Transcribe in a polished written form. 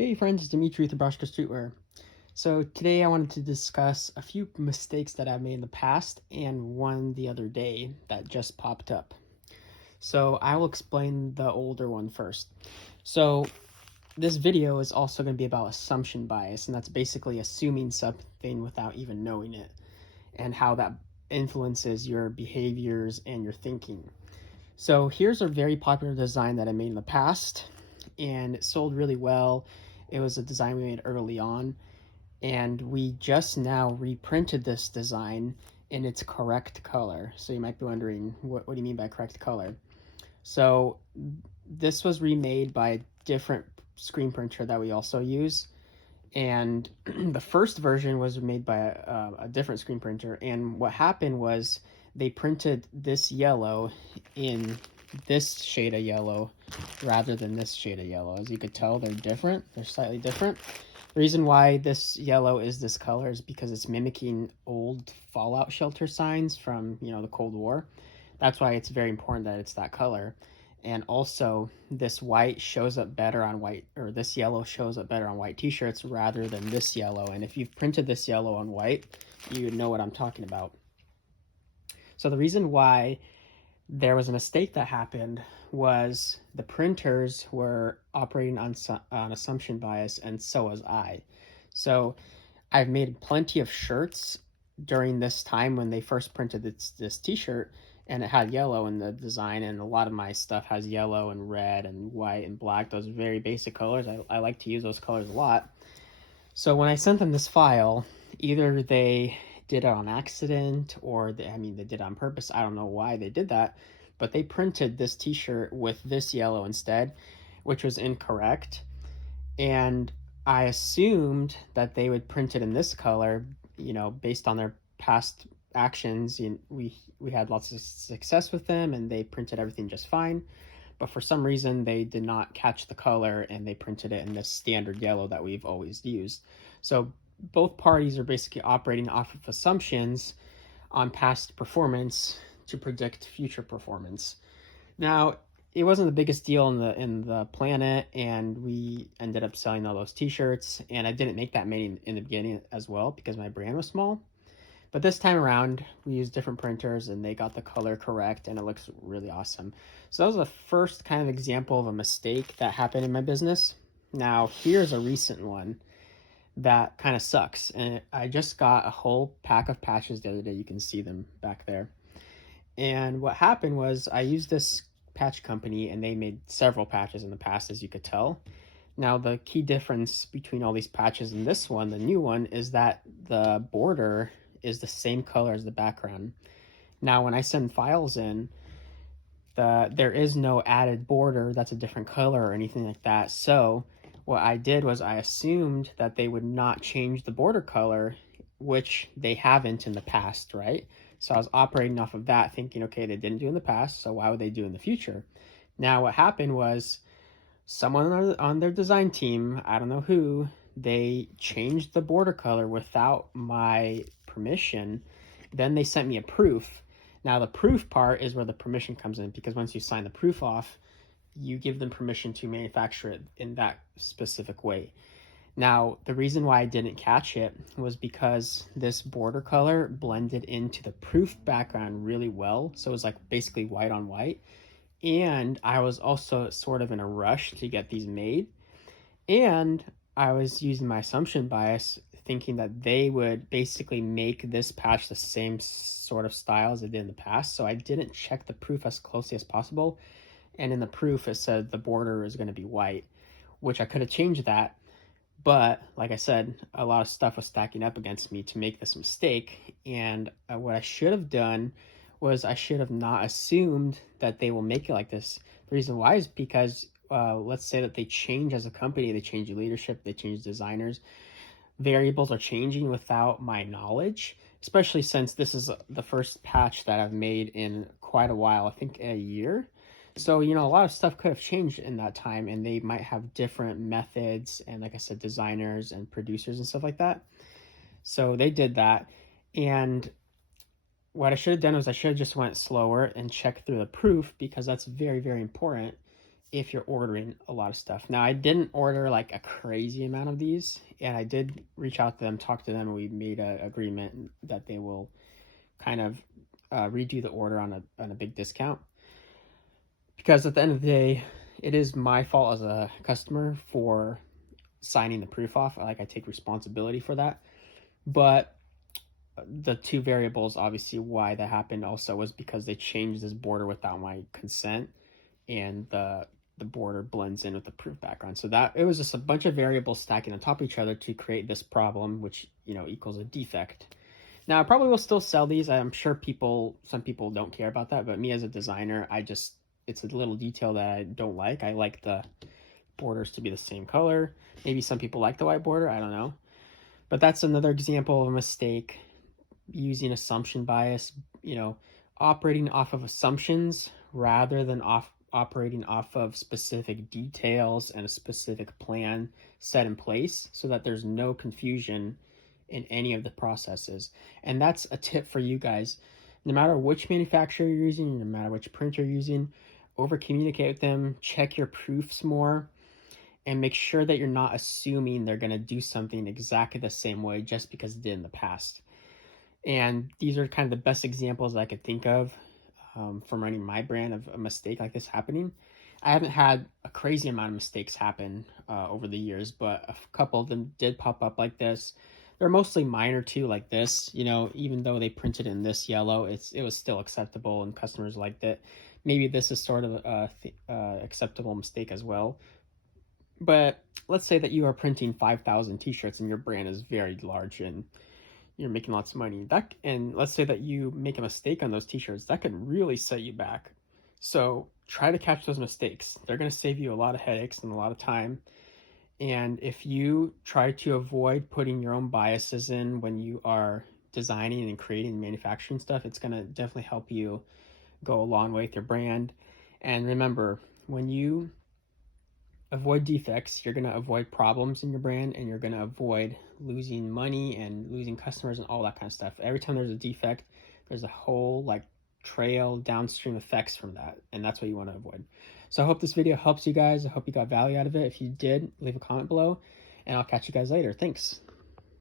Hey friends, it's Dimitri with Nebraska Streetwear. So today I wanted to discuss a few mistakes that I've made in the past and one the other day that just popped up. So I will explain the older one first. So this video is also going to be about assumption bias, and that's basically assuming something without even knowing it and how that influences your behaviors and your thinking. So here's a very popular design that I made in the past, and it sold really well. It was a design we made early on, and we just now reprinted this design in its correct color. So you might be wondering, what do you mean by correct color? So this was remade by a different screen printer that we also use, and the first version was made by a different screen printer. And what happened was they printed this yellow in this shade of yellow rather than this shade of yellow. As you could tell, they're different. They're slightly different. The reason why this yellow is this color is because it's mimicking old fallout shelter signs from, the Cold War. That's why it's very important that it's that color. And also, this white shows up better on white, or this yellow shows up better on white t-shirts rather than this yellow. And if you've printed this yellow on white, you know what I'm talking about. So the reason why there was a mistake that happened was the printers were operating on assumption bias, and so was I. So I've made plenty of shirts during this time when they first printed this t-shirt, and it had yellow in the design, and a lot of my stuff has yellow and red and white and black, those very basic colors. I like to use those colors a lot. So when I sent them this file, either they did it on accident or they did it on purpose. I don't know why they did that, but they printed this t-shirt with this yellow instead, which was incorrect. And I assumed that they would print it in this color, based on their past actions. We had lots of success with them, and they printed everything just fine. But for some reason, they did not catch the color, and they printed it in this standard yellow that we've always used. So both parties are basically operating off of assumptions on past performance to predict future performance. Now, it wasn't the biggest deal in the planet, and we ended up selling all those t-shirts, and I didn't make that many in the beginning as well because my brand was small. But this time around, we used different printers, and they got the color correct, and it looks really awesome. So that was the first kind of example of a mistake that happened in my business. Now, here's a recent one that kind of sucks, and I just got a whole pack of patches the other day. You can see them back there. And what happened was I used this patch company, and they made several patches in the past, as you could tell. Now, the key difference between all these patches and this one, the new one, is that the border is the same color as the background. Now, when I send files in, there is no added border that's a different color or anything like that. So what I did was I assumed that they would not change the border color, which they haven't in the past, right? So I was operating off of that, thinking, okay, they didn't do in the past, so why would they do in the future? Now, what happened was someone on their design team, I don't know who, they changed the border color without my permission. Then they sent me a proof. Now, the proof part is where the permission comes in, because once you sign the proof off, you give them permission to manufacture it in that specific way. Now, the reason why I didn't catch it was because this border color blended into the proof background really well. So it was like basically white on white. And I was also sort of in a rush to get these made. And I was using my assumption bias, thinking that they would basically make this patch the same sort of style as they did in the past. So I didn't check the proof as closely as possible. And in the proof, it said the border is going to be white, which I could have changed that. But like I said, a lot of stuff was stacking up against me to make this mistake. And what I should have done was I should have not assumed that they will make it like this. The reason why is because let's say that they change as a company, they change leadership, they change designers. Variables are changing without my knowledge, especially since this is the first patch that I've made in quite a while, I think a year. So, a lot of stuff could have changed in that time, and they might have different methods and, like I said, designers and producers and stuff like that. So they did that. And what I should have done was I should have just went slower and checked through the proof, because that's very, very important. if you're ordering a lot of stuff. Now, I didn't order like a crazy amount of these, and I did reach out to them, talk to them, and we made an agreement that they will kind of redo the order on a big discount. Because at the end of the day, it is my fault as a customer for signing the proof off. Like, I take responsibility for that. But the two variables, obviously, why that happened also was because they changed this border without my consent, and the border blends in with the proof background. So that it was just a bunch of variables stacking on top of each other to create this problem, which equals a defect. Now, I probably will still sell these. I'm sure some people don't care about that, but me as a designer, it's a little detail that I don't like. I like the borders to be the same color. Maybe some people like the white border, I don't know. But that's another example of a mistake, using assumption bias, operating off of assumptions rather than operating off of specific details and a specific plan set in place, so that there's no confusion in any of the processes. And that's a tip for you guys. No matter which manufacturer you're using, no matter which printer you're using, over communicate with them, check your proofs more, and make sure that you're not assuming they're going to do something exactly the same way just because it did in the past. And these are kind of the best examples I could think of from running my brand of a mistake like this happening. I haven't had a crazy amount of mistakes happen over the years, but a couple of them did pop up like this. They're mostly minor too, like this. Even though they printed in this yellow, it was still acceptable and customers liked it. Maybe this is sort of a acceptable mistake as well. But let's say that you are printing 5,000 t-shirts and your brand is very large and you're making lots of money. And let's say that you make a mistake on those t-shirts, that could really set you back. So try to catch those mistakes. They're going to save you a lot of headaches and a lot of time. And if you try to avoid putting your own biases in when you are designing and creating and manufacturing stuff, it's going to definitely help you go a long way with your brand. And remember, when you avoid defects, you're going to avoid problems in your brand, and you're going to avoid losing money and losing customers and all that kind of stuff. Every time there's a defect, there's a whole trail downstream effects from that, and that's what you want to avoid. So I hope this video helps you guys. I hope you got value out of it. If you did, leave a comment below, and I'll catch you guys later. Thanks.